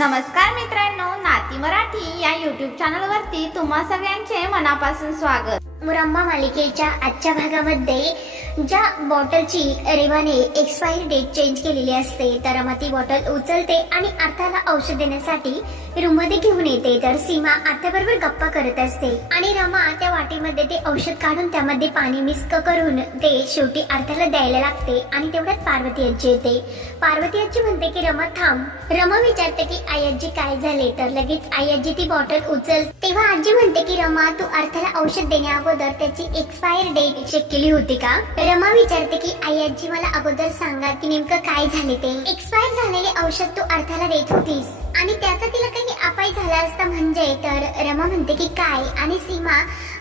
नमस्कार मित्रांनो, नाती मराठी या यूट्यूब चॅनलवरती तुम्हा सगळ्यांचे मनापासून स्वागत। मुरंबा मालिकेच्या आजच्या भागामध्ये ज्या बॉटलची रेवाने एक्सपायरी डेट चेंज केलेली असते तर रमा ती बॉटल उचलते आणि अर्थाला औषध देण्यासाठी रूम मध्ये घेऊन येते। तर सीमा अर्थाबरोबर गप्पा करत असते आणि रमा त्या वाटीमध्ये ते औषध काढून त्यामध्ये पाणी मिक्स करून ते शेवटी अर्थाला द्यायला लागते आणि तेवढ्यात पार्वती आजी येते। पार्वती आजी म्हणते की रमा थांब। रमा विचारते की आई आजी काय झाले, तर लगेच आई आजी ती बॉटल उचल। तेव्हा आजी म्हणते की रमा तू अर्थाला औषध देण्या अगोदर त्याची एक्सपायर डेट चेक केली होती का? रमा विचारते की आई आजी मला अगोदर सांगा की नेमकं काय झाले ते। एक्सपायर झालेले औषध तू अर्थाला देत होतीस आणि त्याचा तिला काही अपाय झाला असता म्हणजे, तर रमा म्हणते की काय, आणि सीमा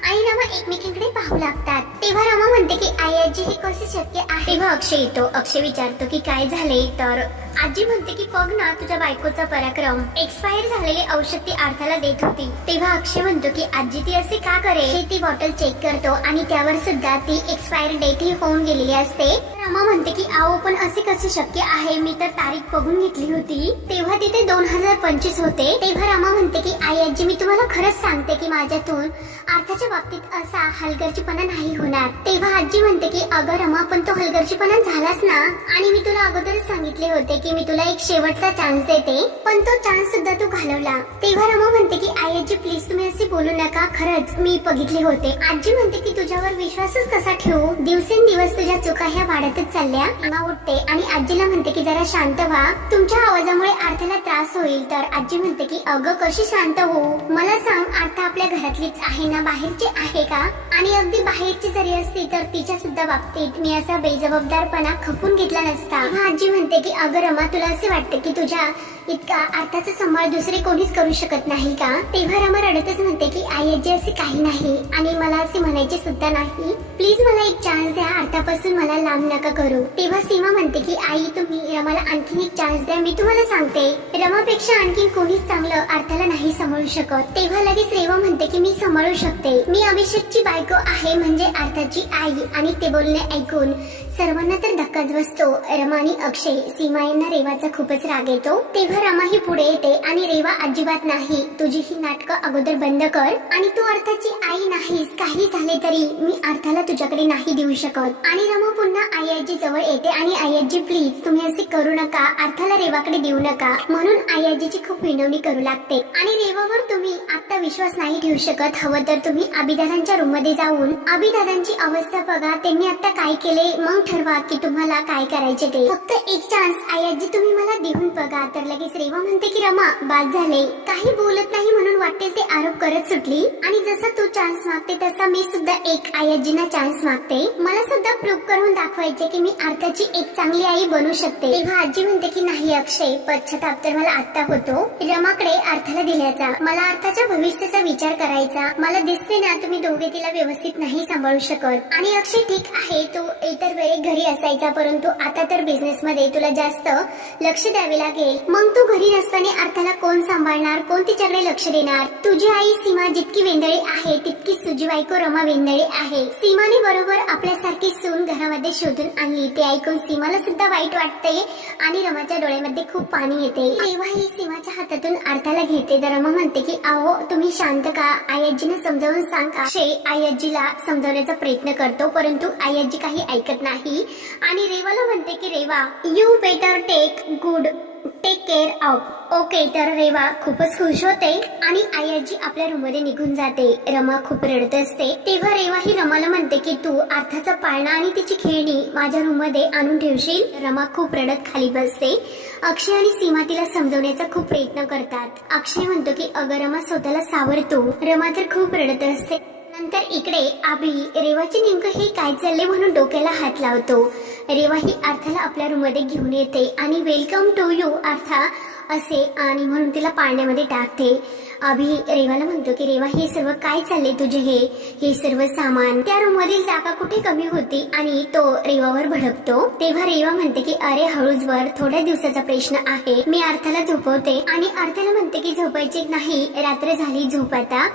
आणि रमा एकमेकींकडे पाहू लागतात। तेव्हा रमा म्हणते की आई आजी हे कसे शक्य आहे? तेव्हा अक्षय येतो। अक्षय विचारतो की काय झाले, तर आजी म्हणते की बघ ना तुझ्या बायकोचा पराक्रम, एक्सपायर झालेले औषध ती अर्थाला देत होती। तेव्हा अक्षय म्हणतो की आजी ती असे का करेल? ती बॉटल चेक करतो आणि त्यावर सुद्धा ती एक्सपायर डेट ही होऊन गेलेली असते। रमा म्हणते की आओ पण असे कसे शक्य आहे, मी तर तारीख बघून घेतली होती तेव्हा तिथे 2025 होते। तेव्हा रमा म्हणते की आई आजी मी तुम्हाला खरंच सांगते की माझ्यातून अर्थाच्या बाबतीत असा हलगर्जीपणा नाही होणार। तेव्हा आजी म्हणते की अगं रमा पण तो हलगर्जीपणा झालाच ना, आणि मी तुला अगोदरच सांगितले होते की मी तुला एक शेवटचा चान्स देते पण तो चान्स सुद्धा तू घालवला। तेव्हा रमा म्हणते की आई आजी प्लीज तुम्ही असे बोलू नका, खरंच मी बघितले होते। आजी म्हणते की तुझ्यावर विश्वासच कसा ठेवू, दिवसेंदिवस तुझ्या चुका ह्या वाढतच चालल्या। रमा उठते आणि आजीला म्हणते की जरा शांत व्हा, तुमच्या आवाजामुळे अर्थाला त्रास होईल। तर आजी म्हणते की अगं कशी शांत होऊ, मला सांग अर्थ आपल्या घरातलीच आहे ना, बाहेरची आहे का? आणि अगदी बाहेरची जरी असती तर तिच्या सुद्धा बाबतीत मी असा बेजबाबदारपणा खपून घेतला नसता। आजी म्हणते की अगं रमा तुला असे वाटते की तुझ्या इतका अर्थाचा सांभाळ दुसरे कोणीच करू शकत नाही का? तेव्हा रमा रडतच म्हणते की आई आजी असे काही नाही आणि मला असे म्हणायचे सुद्धा नाही, प्लीज मला एक चान्स द्या, अर्थापासून मला लांब नका करू। तेव्हा सीमा म्हणते की आई तुम्ही रमाला आणखी एक चान्स द्या, मी तुम्हाला सांगते रमापेक्षा आणखी कोणीच चांगलं अर्थाला नाही सांभाळू शकत। तेव्हा लगेच रेवा म्हणते की मी सांभाळू शकते, मी अभिषेकची बायको आहे म्हणजे अर्थाची आई। आणि ते बोलणे ऐकून सर्वांना तर धक्काच बसतो। रमा आणि अक्षय सीमा यांना रेवाचा खूपच राग येतो। तेव्हा रमा ही पुढे येते आणि रेवा अजिबात नाही, तुझी ही नाटकं अगोदर बंद कर आणि तू अर्थाची आई नाहीस, काही झाले तरी मी अर्थाला तुझ्याकडे नाही देऊ शकत। आणि रमा पुन्हा आई आजी जवळ येते आणि आई आजी प्लीज तुम्ही असे करू नका, अर्थाला रेवाकडे देऊ नका, म्हणून आई आजीची खूप विनवणी करू लागते। आणि रेवावर तुम्ही आता विश्वास नाही ठेवू शकत, हवं तर तुम्ही अभिदादांच्या रूम मध्ये जाऊन अभिदादांची अवस्था बघा, त्यांनी आता काय केले मग ठरवा की तुम्हाला काय करायचे ते। फक्त एक चान्स आई आजी तुम्ही मला देऊन बघा। तर लगेच रेवा म्हणते की रमा बाद झाले, काही बोलत नाही म्हणून वाटेल ते आरोप करत सुटली। आणि जसा तू चान्स मागते तसा मी सुद्धा एक आई आजीना चान्स मागते, मला सुद्धा प्रूव्ह करून दाखवायचे की मी अर्थाची एक चांगली आई बनू शकते। तेव्हा आजी म्हणते की नाही अक्षय, पश्चाताप तर मला आता होतो रमाकडे अर्थाला दिल्याचा, मला अर्थाच्या भविष्याचा विचार करायचा। मला दिसते ना तुम्ही दोघे तिला व्यवस्थित नाही सांभाळू शकत। आणि अक्षय ठीक आहे तू इतर वेळी घरी असायचा, परंतु आता तर बिझनेस मध्ये तुला जास्त लक्ष द्यावे लागेल, मग तू घरी नसताना अर्थाला कोण सांभाळणार, कोण तिच्याकडे लक्ष देणार? तुझी आई सीमा जितकी वेंदळी आहे तितकीच तुझी बायको रमा वेंदळी आहे। सीमाने बरोबर आपल्यासारखी सून घरामध्ये शोधून आणली, ते ऐकून सीमाला सुद्धा वाईट वाटते आणि रमाच्या डोळ्यामध्ये खूप पाणी येते। तेव्हा ही सीमाच्या हातातून अर्थाला घेते तर रमा म्हणते की अहो तुम्ही शांत का, आई आजीने समजावून सांग का? अक्षय आई आजीला समजावण्याचा प्रयत्न करतो परंतु आई आजी काही ऐकत नाही आणि रेवाला म्हणते की Reva you better take care of okay. तर रेवा खूपच खुश होते आणि आई आजी आपल्या रूम मध्ये निघून जाते। रमा खूप रडत असते। तेव्हा रेवा ही रमाला म्हणते की तू अर्थाचा पाळणा आणि तिची खेळणी माझ्या रूम मध्ये आणून ठेवशील। रमा खूप रडत खाली बसते। अक्षय आणि सीमा तिला समजवण्याचा खूप प्रयत्न करतात। अक्षय म्हणतो की अगं रमा स्वतःला सावरतो, रमा तर खूप रडत असते। नंतर इकडे अभि रेवाचे नेमकं हे काय चालले म्हणून डोक्याला हात लावतो। रेवा ही अर्थाला आपल्या रूम मध्ये घेऊन येते आणि वेलकम टू यू अर्था असे आणि म्हणून तिला पाळण्यामध्ये टाकते। अभि रेवाला म्हणतो की रेवा हे सर्व काय चालले तुझे, हे सर्व सामान, त्या रूम मधील जागा कुठे कमी होती आणि तो रेवावर भडकतो। तेव्हा रेवा म्हणते की अरे हळूच वर, थोड्या दिवसाचा प्रश्न आहे, मी अर्थाला झोपवते। आणि अर्थाला म्हणते की झोपायचे नाही, रात्र झाली झोप आता।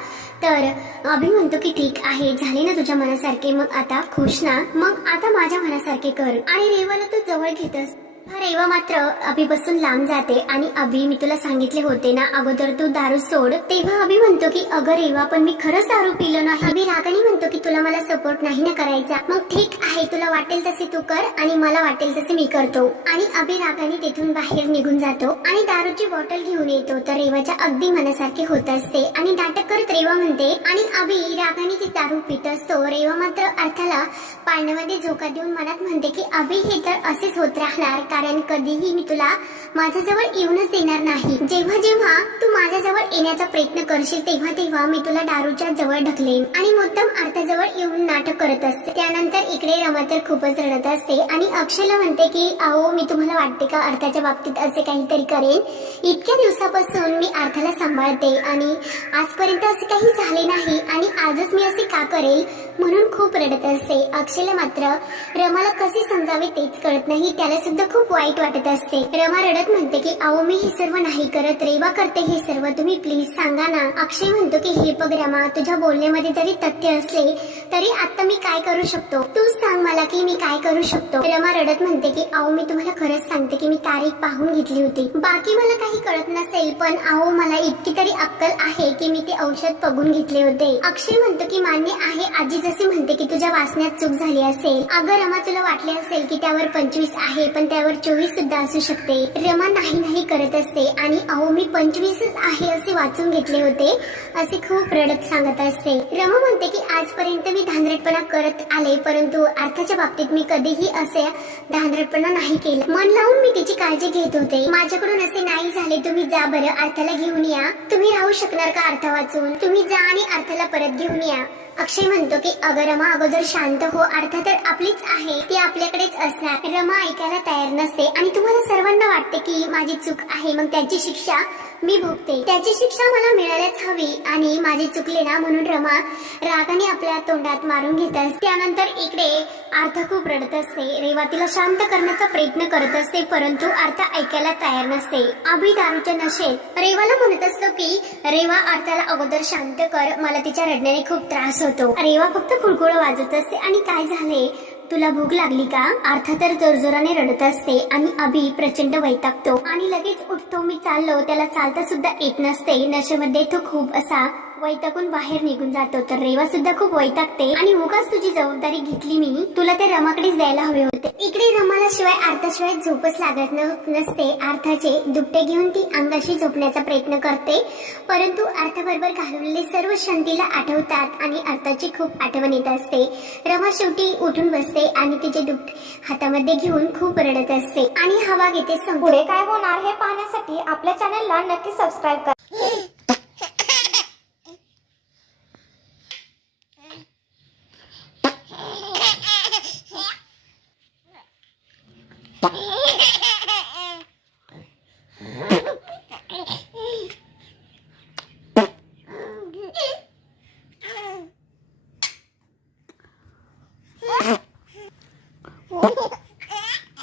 तर अभि म्हणतो की ठीक आहे, झाले ना तुझ्या मनासारखे, मग आता खुश ना, मग आता माझ्या मनासारखे कर। आणि रेवाला तो जवळ घेतस रेवा मात्र अभिपासून लांब जाते आणि अभि, मी तुला सांगितले होते ना अगोदर तू दारू सोड. तेव्हा अभि म्हणतो की अगं रेवा, पण मी खरंच दारू पिलो नाही. अभि रागाने म्हणतो की तुला मला सपोर्ट नाही ना करायचा. मग ठीक आहे, तुला वाटेल तसे तू कर आणि मला वाटेल तसे मी करतो. आणि अभि रागाने तिथून बाहेर निघून जातो आणि दारूची बॉटल घेऊन येतो. तर रेवाच्या अगदी मनासारखे होत असते आणि नाटक करत रेवा म्हणते आणि अभि रागाने ती दारू पित असतो. रेवा मात्र अर्थाला पाळण्यामध्ये झोका देऊन मनात म्हणते की अभि, हे तर असेच होत राहणार, कारण कधीही मी तुला माझ्याजवळ येऊनच देणार नाही. जेव्हा जेव्हा तू माझ्याजवळ येण्याचा प्रयत्न करशील तेव्हा तेव्हा मी तुला दारूच्या जवळ ढकलेन आणि मुद्दाम अर्थाजवळ येऊन नाटक करत असते. त्यानंतर इकडे रमा तर खूपच रडत असते आणि अक्षयला म्हणते की अहो, मी तुम्हाला वाटते का अर्थाच्या बाबतीत असे काहीतरी करेन? इतक्या दिवसापासून मी अर्थाला सांभाळते आणि आजपर्यंत असे काही झाले नाही आणि आजच मी असे का करेल म्हणून खूप रडत असते. अक्षयला मात्र रमाला कसे समजावे तेच कळत नाही. त्याला सुद्धा खूप वाईट वाटत असते. रमा रडत म्हणते की अहो, मी हे सर्व नाही करत, रेवा करते हे सर्व, तुम्ही प्लीज सांगा ना. अक्षय म्हणतो की हे बघ रमा, तुझ्या बोलण्यामध्ये जरी तथ्य असले तरी आता मी काय करू शकतो? तू सांग मला की मी काय करू शकतो. रमा रडत म्हणते की अहो, मी तुम्हाला खरंच सांगते की मी तारीख पाहून घेतली होती. बाकी मला काही कळत नसेल, पण अहो मला इतकी तरी अक्कल आहे की मी ते औषध बघून घेतले होते. अक्षय म्हणतो की मान्य आहे, आजी जसे म्हणते की तुझ्या वाचण्यात चूक झाली असेल. अगं रमा, तुला वाटले असेल की त्यावर 25 आहे, पण त्यावर 24 सुद्धा असू शकते. रमा नाही नाही करत असते आणि अहो, मी 25 आहे असे वाचून घेतले होते असे खूप रडत सांगत असते. रमा म्हणते की आजपर्यंत मी धांदरटपणा करत आले, परंतु अर्थाच्या बाबतीत मी कधीही असे धांदरटपणा नाही केला. मन लावून मी तिची काळजी घेत होते. माझ्याकडून असे नाही झाले. तुम्ही जा बरं, अर्थाला घेऊन या. तुम्ही राहू शकणार का अर्थ वाचून? तुम्ही जा आणि अर्थाला परत घेऊन या. अक्षय म्हणतो की अगं रमा, अगोदर शांत हो. अर्थ तर आपलीच आहे, ती आपल्याकडेच असणार. रमा ऐकायला तयार नसते आणि तुम्हाला सर्वांना वाटते की माझी चूक आहे, मग त्याची शिक्षा मी भोगते. त्याची शिक्षा मला मिळायलाच हवी आणि माझे चुकले ना म्हणून रमा रागाने आपल्या तोंडात मारून घेत असते. त्यानंतर इकडे अर्थ खूप रडत असते. रेवा तिला शांत करण्याचा प्रयत्न करत असते, परंतु अर्थ ऐकायला तयार नसते. अभि दारूच्या नशेत रेवाला म्हणत असतो की रेवा, अर्थाला अगोदर शांत कर, मला तिच्या रडण्याने खूप त्रास होतो. रेवा फक्त कुळकुळ वाजत असते आणि काय झाले, तुला भूक लागली का? अर्थ तर जोरजोराने रडत असते आणि अभि प्रचंड वैतागतो आणि लगेच उठतो. मी चाललो, त्याला चालता सुद्धा येत नसते. नशेमध्ये तो खूप असा वैतागून बाहेर निघून जातो. तर रेवा सुद्धा खूप वैतागते आणि उगाच तुझी जबाबदारी घेतली मी, तुला ते रमाकडेच द्यायला हवे होते. इकडे रमाला शिवाय अर्थाशिवाय झोपच लागत नसते. अर्थाचे दुपटे घेऊन ती अंगाशी झोपण्याचा प्रयत्न करते, परंतु अर्थाबरोबर घालवलेले सर्व क्षण तिला आठवतात आणि अर्थाची खूप आठवण येत असते. रमा शेवटी उठून बसते आणि तिचे दुपटे हातामध्ये घेऊन खूप रडत असते आणि हवा घेते. पुढे काय होणार हे पाहण्यासाठी आपल्या चॅनलला नक्की सबस्क्राईब करा.